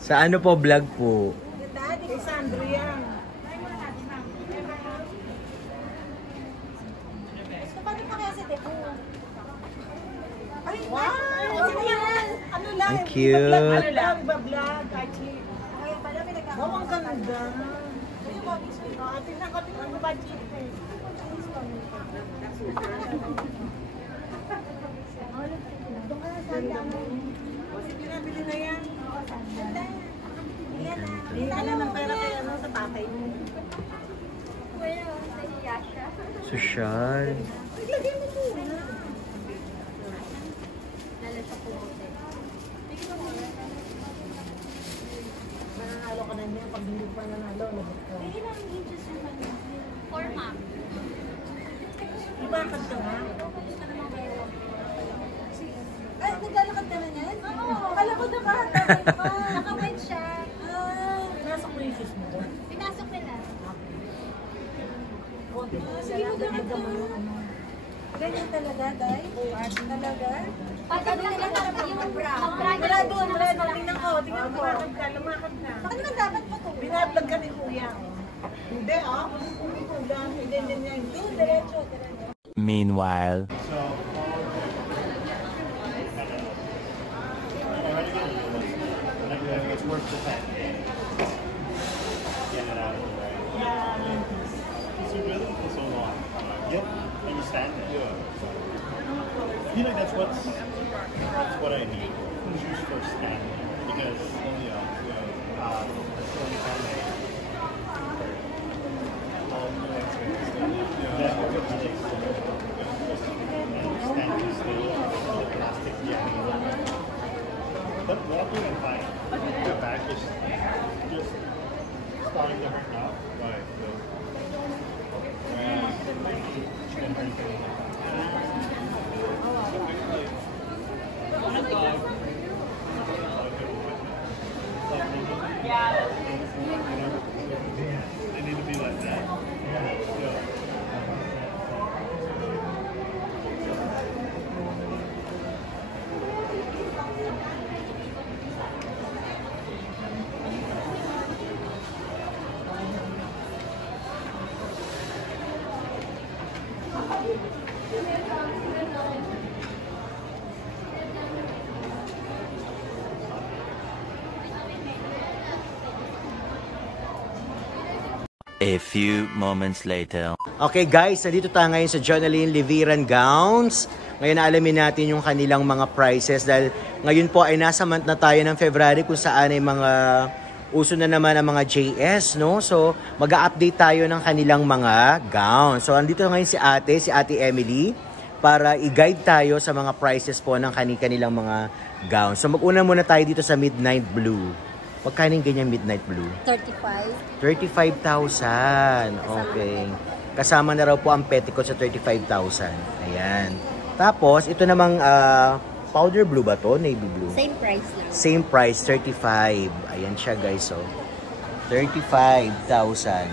Sa ano po, vlog po? Kay Sandro yan. Paano pa kaya si Tepo? Ay, wow! Ano lang? Ang cute. Ano lang, vlog, Archie. Kaya pala, pinagkakaroon. Oh, ang ganda. Tingnan ko ba, Archie? Pinabili na yan. Hindi ng pera kaya sa tatay mo. Sosyal. Lagay mo po. Nananalo ka na niya. Pag hindi pa nanalo, labot ka. Ilang inches naman yun? 4 ma'am. Ibakad ka nga? Ay, naglalakad ka na niyan? Oo. Akala ko nakahatawin pa. Nakawait siya. Pinasok mo yung shoes mo ko? Pinasok nila. Sige mo ganun ka. Ganyan talaga, Day? Talaga? Pag ano nila yung brown. Wala doon. Tingnan ko. Lumakad ka. Bakit naman dapat pa ito? Binablog ka ni Kuya. Hindi ah. Hindi kulang. Hindi niya. Diretso. Meanwhile. It's worth the time. Get it out of the way. It's a rhythm for so long. Yep. And you stand there. You know, that's what I need. Shoes for standing. Because, you know, that's the only time I all the experience. That's what it takes. And standing still, the plastic behind. But walking and fine. The back is just starting to hurt now. Right. Yeah. They need to be like that. A few moments later. Okay guys, nandito tayo ngayon sa Jonalyn Liviran Gowns. Ngayon alamin natin yung kanilang mga prices dahil ngayon po ay nasa month na tayo ng February kung saan ay mga uso na naman ang mga JS, no? So, mag-a-update tayo ng kanilang mga gowns. So, andito ngayon si Ate Emily para i-guide tayo sa mga prices po ng kanilang mga gowns. So, mag-una muna tayo dito sa Midnight Blue. Magkano yung ganyan Midnight Blue? 35. 35,000. Okay. Kasama na raw po ang petticoat sa 35,000. Ayan. Tapos, ito namang powder blue ba to? Navy blue? Same price lang. Same price, 35. Ayan siya guys, so. 35,000.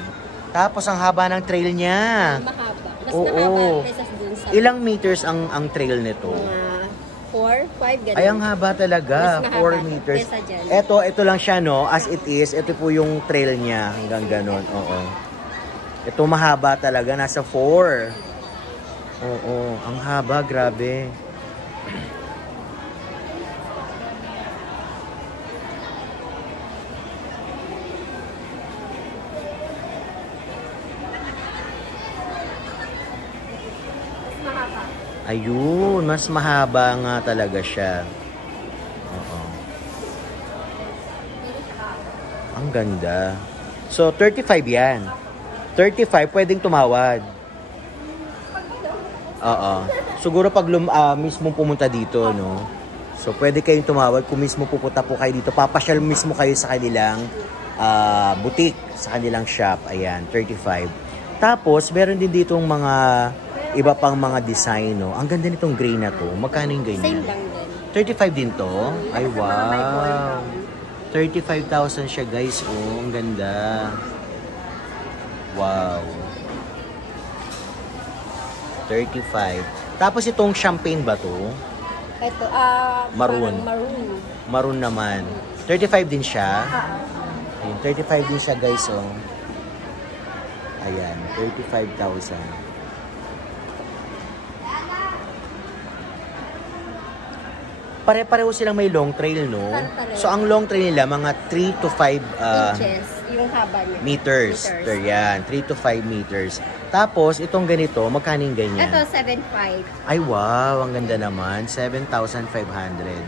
Tapos, ang haba ng trail niya. Mahaba. Mas Oo. mahaba kaysa dun sa... Ilang meters ang trail nito? 4, 5, ganun. Ay, ang haba talaga. Mas mahaba 4 meters. kaysa dyan. Ito lang siya, no? As it is, ito po yung trail niya. Hanggang ganon. Oo. Ito mahaba talaga. Nasa 4. Oo. Ang haba. Grabe. Ayun, mas mahaba nga talaga siya. Oo. Ang ganda. So, 35 yan. 35, pwedeng tumawad. Oo. Siguro pag mismo pumunta dito, no? So, pwede kayong tumawad kung mismo pupunta po kayo dito. Papasyal mismo kayo sa kanilang boutique, sa kanilang shop. Ayan, 35. Tapos, meron din ditong mga iba pang mga design, no? Ang ganda nitong gray na to. Magkano yung ganyan? Same lang din. 35 din to? Ay, wow. 35,000 siya, guys. Oh, ang ganda. Wow. 35. Tapos itong champagne ba to? Ito, Maroon. parang maroon. Maroon naman. 35 din siya. Ayun, 35 din siya guys, oh. Ayan, 35,000. Pare-pareho silang may long trail, no? Pare-pareho. So, ang long trail nila, mga 3 to 5 Inches, yung haba niya. meters. Yan, 3 to 5 meters. Tapos, itong ganito, magkano yung ganyan? Ito, 7.5. Ay, wow, ang ganda naman. 7,500.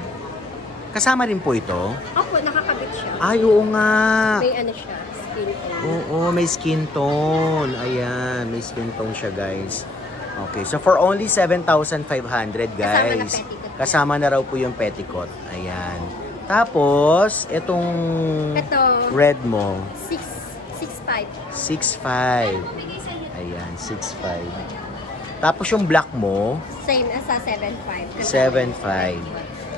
Kasama rin po ito? Opo, nakakabit siya. Ay, oo nga. May ano siya, skin tone. Oo, may skin tone. Ayan, may skin tone siya, guys. Okay, so for only 7,500, guys. Kasama na raw po yung petticoat. Ayan. Tapos, itong Ito, red mo, 6.5. 6,500. Ayan, 6,500. Tapos yung black mo, Same as sa 7.5. 7,500.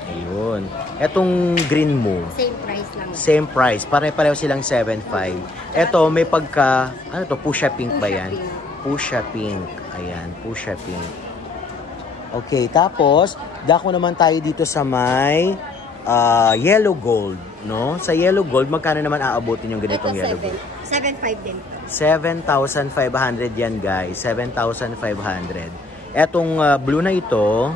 Ayun. Etong green mo, Same price lang. same price. Pare-pareho silang 7,500. Ito, may pagka, ano to, Pusha Pink ba yan? Pusha Pink. Ayan, Pusha Pink. Okay, tapos, dako naman tayo dito sa may yellow gold, no? Sa yellow gold, magkano naman aabutin yung ganitong Ito, yellow gold? 7.5 din. 7,500 yan, guys. 7,500. Etong blue na ito,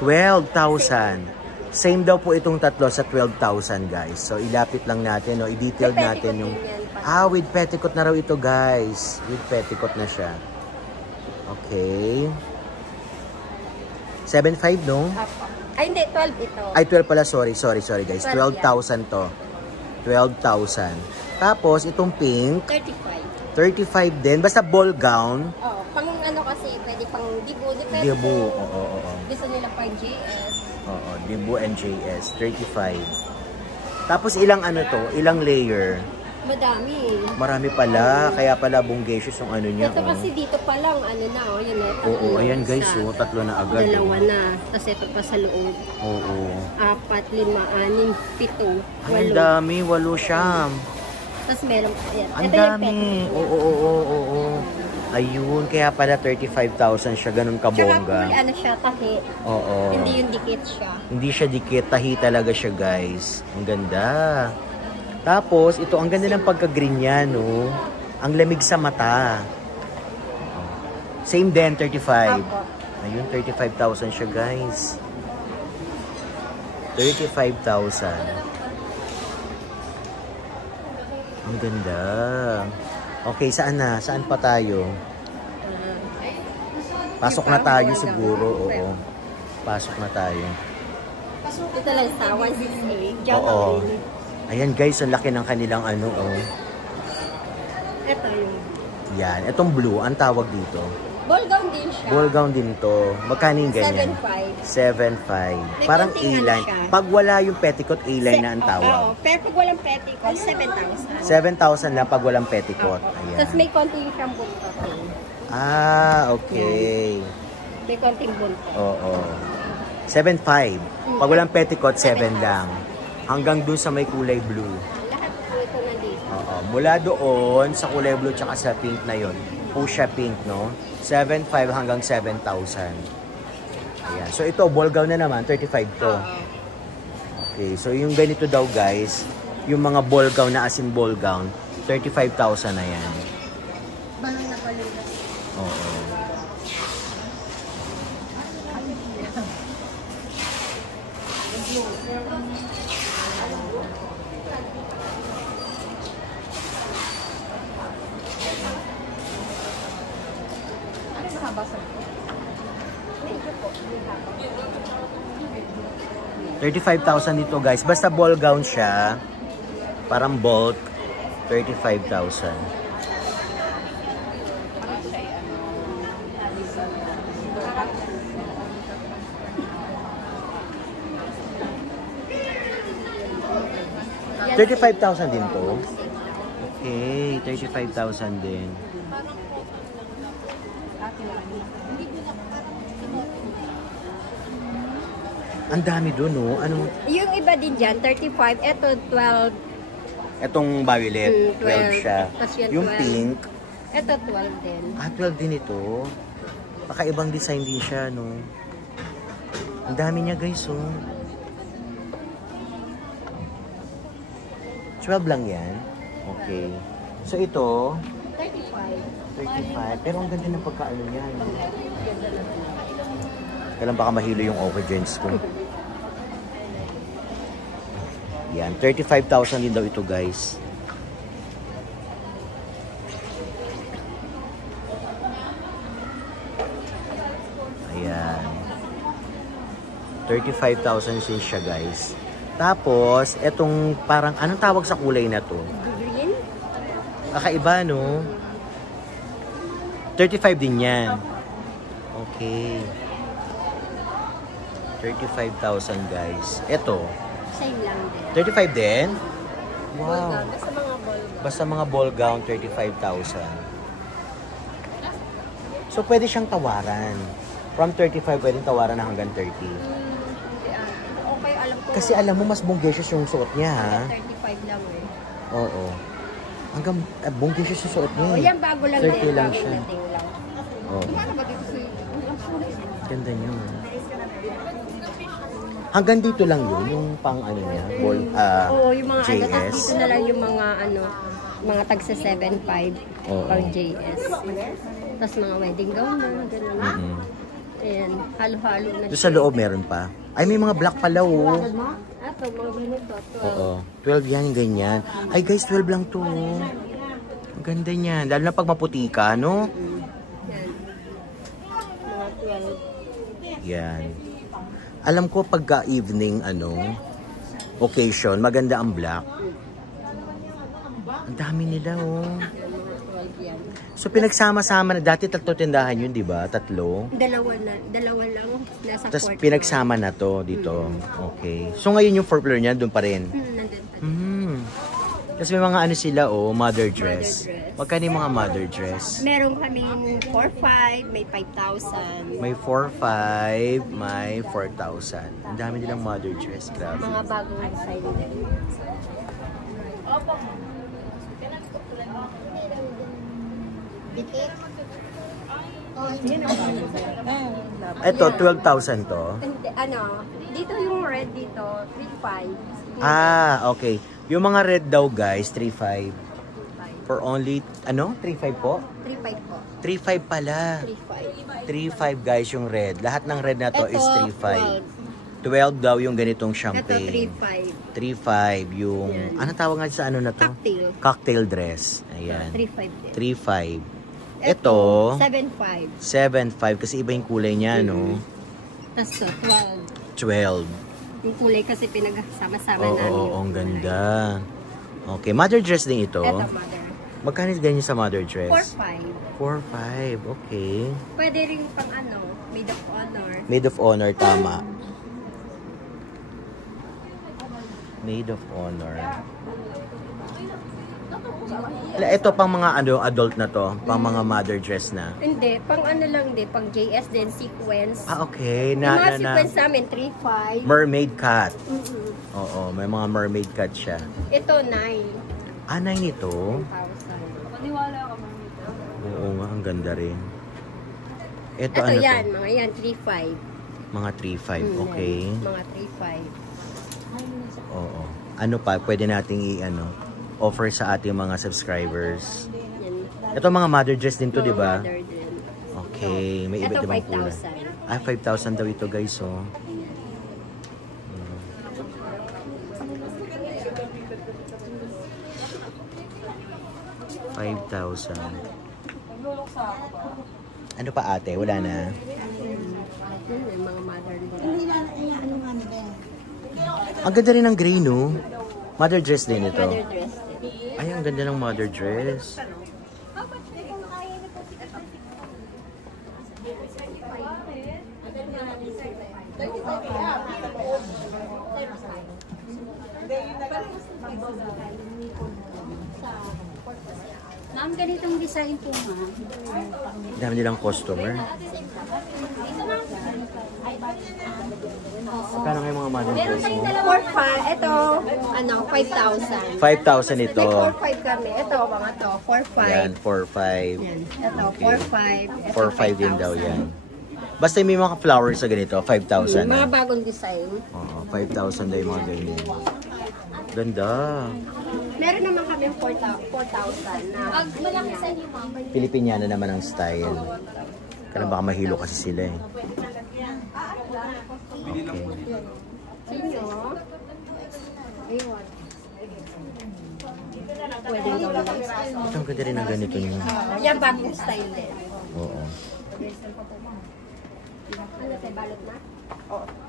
12,000. Same daw po itong tatlo sa 12,000, guys. So, ilapit lang natin, no? I-detail May natin yung... petticoat din yan, with petticoat na raw ito, guys. With petticoat na siya. Okay. 7,500, no? Apo. Ay, hindi. 12 ito. Ay, 12 pala. Sorry, guys. 12 12,000 to. 12,000. Tapos, itong pink, 35. 35 din. Basta ball gown. Oo. Pang ano kasi, pwede pang dibu. Depende. Dibu. Oo. Gusto nila pang JS. Oo, Dibu and JS. 35. Tapos, ilang ano to? Ilang layer? Madami. Marami pala. Kaya pala bungacious yung ano niya. Ito kasi dito pa lang, ano na, oh, yun eh. Oo, ayan guys, oh, tatlo na agad. Dalawa na. Tapos ito pa sa loob. Oo. 4, 5, 6, 7, 8. Ay, ang dami. 8 siyam. Tapos meron pa. Yan. Ang Ito yung dami. petticoat. Oo. Ayun, kaya pala 35,000 siya. Ganun Tsaka kabongga. ano siya, tahi. Oo. Hindi yung dikit siya. Hindi siya dikit. Tahi talaga siya, guys. Ang ganda. Tapos, ito, ang ganda ng pagka-green niya, no? Ang lamig sa mata. Same din, 35. Apo. Ayun, 35,000 siya, guys. 35,000. Ang ganda. Okay, saan na? Saan pa tayo? Pasok na tayo siguro, oo. Pasok na tayo. Ito lang sa 168. Jump Oo. on. Ayan guys, ang laki ng kanilang ano, oh. Ito yung Yan, itong blue, ang tawag dito. ball gown din siya. Ball gown din to. Magkano yung ganyan? 7,500. 7.5. Parang konting ano A-line. siya. Pag wala yung petticoat, A-line na ang Oo, tawag. pero pag walang petticoat, 7,000. 7,000 lang pag walang petticoat. Tapos Ayan. may konting siyang buntot. Okay. May konting buntot. Oo. 7,500. Pag walang petticoat, 7 lang. Hanggang dun sa may kulay blue. Lahat po ito nandito. Oo. Mula doon sa kulay blue tsaka sa pink na yon, Pusha Pink, no? 7,500 hanggang 7,000. Ayan. So ito, ball gown na naman, 35 to. Okay, so yung ganito daw guys, yung mga ball gown na as in ball gown, 35,000 na yan. Balong na balong na. Oo. Medyo po. 35,000 dito guys. Basta ball gown siya, parang bulk, 35,000. Yan, 35,000 din to? Okay, 35,000 din. Ang dami doon, no? Anong, yung iba din dyan, 35. Ito, 12. etong violet, 12 siya. Tas yan, Yung 12. pink, Ito, 12 din. 12 din ito. Baka ibang design din siya, no? Ang dami niya guys, oh. 12 lang yan. Okay. So ito, 35. Pero ang ganda ng pagkaano niya. No? Kailan baka mahilo yung Okogens ko. Yan, 35,000 din daw ito guys. Ayan. 35,000 sin siya guys. Tapos, etong parang, anong tawag sa kulay na to? Green? Kakaiba, no? 35 din yan. Okay. 35,000 guys. Ito. Same lang din. 35 din? Ball Wow. gown. Basta mga ball gown. Basta mga ball gown, 35,000. So, pwede siyang tawaran. From 35, pwedeng tawaran na hanggang 30. Okay, alam ko. Kasi alam mo, mas bonggacious yung suot niya, ha? 35 lang eh. Oo. Hanggang bonggacious yung suot niya. O yan, bago lang 30 din. lang Bagong siya. dating lang. Oo. Ano ba dito sa Ganda niya. Hanggang dito lang yun, yung pang ano niya, ball, Oo, yung mga ano, tapos JS. dito na lang yung mga ano, mga tagsa 7.5 Oo. pang JS. Tapos mga wedding gown na, gano'n. Mm. Ayan, halo-halo na. Doon sa loob meron pa. Ay, may mga black pala, oh. Ito, mga ganito. 12. Oo. 12 yan, ganyan. Ay, guys, 12 lang to. Oh. Ang ganda niyan. Lalo na pag maputi ka, no? Yan. Mga 12. Yan. Alam ko pagka evening, occasion, maganda ang black. Ang dami nila, oh. Yan, mga 12 yan. So, pinagsama-sama na. Dati tatlo tindahan yun, di ba? Tatlo. Dalawa lang. Nasa Tapos court. pinagsama na to dito. Okay. So, ngayon yung 4th floor niya, doon pa rin. Nandun pa. Kasi may mga ano sila, mother dress. Mother dress. Magkano yung mga mother dress? Meron kaming 4-5, may 5,000. May 4,500, may 4,000. Ang dami nilang mother dress, grabe. Mga bagong design din. Ito, 12,000 to. Hindi, dito yung red dito, 3.5. Ah, okay. Yung mga red daw, guys, 3,500. For only, 3,500 po? 3.5 po. 3,500 pala. 3.5. 3,500 guys yung red. Lahat ng red na to Ito, is 3,500. 12 daw yung ganitong Ito, champagne. 3.5. 3,500 yung, Yan. ano tawag nga sa ano na to? Cocktail. Cocktail dress. Ayan. 3.5 din. 3,500. Ito, 7.5. 7,500 kasi iba yung kulay niya, no? Tapos to, 12. 12. Yung kulay kasi pinagsama-sama namin. Oo, ang ganda. Okay, mother dress din ito. Ito, mother. Magkano ganyan sa mother dress? 4.5. 4,500, okay. Pwede rin pang maid of honor. Maid of honor, tama. Maid of honor. Ito pang mga adult na to, pang mga mother dress na. Hindi, pang lang din, pang JS din, sequence. Ah, okay. Yung mga sequence namin, 3.5. Mermaid cut. Oo, may mga mermaid cut siya. Ito, 9,000. Ah, 9 ito? Paniwala ka mo. Oo nga, ang ganda rin. Ito, Ito ano yan, to? mga yan, 3.5. Mga 3,500, okay. Mga 3.5. Oo. Ano pa, pwede nating offer sa ating mga subscribers. Yan. Ito mga mother dress din to, di ba? Mother din. Okay, may iba't Ito, ibang kulay. 5,000. Ah, 5,000 daw ito, guys, oh. $5,000. Ano pa ate? Wala na. Yun, may mga mother din. Ang ganda rin ng gray, no? Mother dress din ito. Mother dress din. Ay, ang ganda ng mother dress. Ma'am, ganitong design po, ma'am. Dami nilang customer. Magkano nga yung mga mother Meron dress tayong mo? dalawa. 4.5. Ito, 5,000. 5,000 ito. May 4.5 kami. Ito, mga to, 4.5. Yan, 4,500. Yan. Ito, Okay. 4.5. Ito, 4,500 din daw yan. Basta may mga flowers sa ganito, 5,000 Mga na. bagong design. Oo, 5,000 na yung mga ganyan. Ganda. Meron naman kami 4,000 na. Malaki sa inyo, mama. Pilipinyana naman ang style. Kaya baka mahilo kasi sila eh. Okay. Sino? Ayun. Pwedeng gawin. Ito ang ganda rin ng ganito niya. Yan, bagong style din. Oo. Ano tayo, balot na?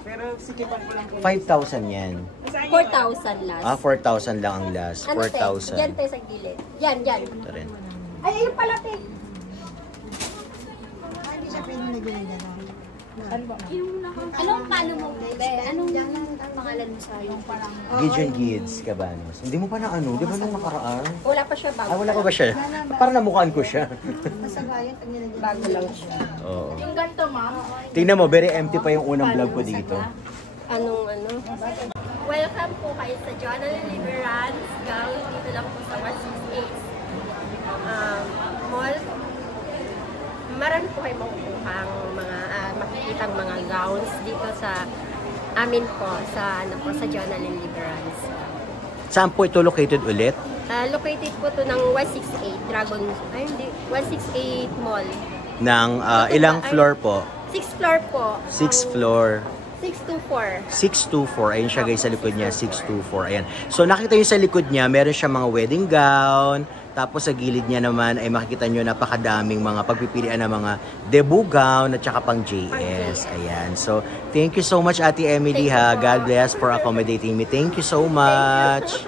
Pero sikipan ko lang. 5,000 yan. 4,000 last. 4,000 lang ang last. Ano tayo? 4,000. Yan tayo sa gilid. Yan. Ito rin. Ay, ayun pala, te. Hindi siya pwede na ginagano. Anong palo mo, be? Anong pangalan mo sa yung parang... Gideon Gids, Cabanos. Hindi mo pa na ano? Di ba nung nakaraan? Wala pa siya bago. Ah, wala pa ba siya? Parang namukhaan ko siya. Masagayan pag nilagyan. Bago lang siya. Oo. Yung ganito, ma'am. Tingnan mo, very empty pa yung unang vlog ko dito. Anong ano? Welcome po kayo sa Jonal Deliverance. Gang, dito lang po sa 168 Mall. Marami po kayo makukuhang mga makikitang mga gowns dito sa amin po sa Jonal Deliverance. Saan po ito located ulit? Located po to ng 168 168 Mall. Ng ilang floor po? 6th floor po. 6th floor. 624. 624. Ayun siya guys sa likod niya. 624. Ayan. So nakita niyo sa likod niya, meron siya mga wedding gown. Tapos sa gilid niya naman ay makikita niyo napakadaming mga pagpipilian ng mga debut gown at saka pang JS. Ayan. So thank you so much Ate Emily ha. God bless for accommodating me. Thank you so much.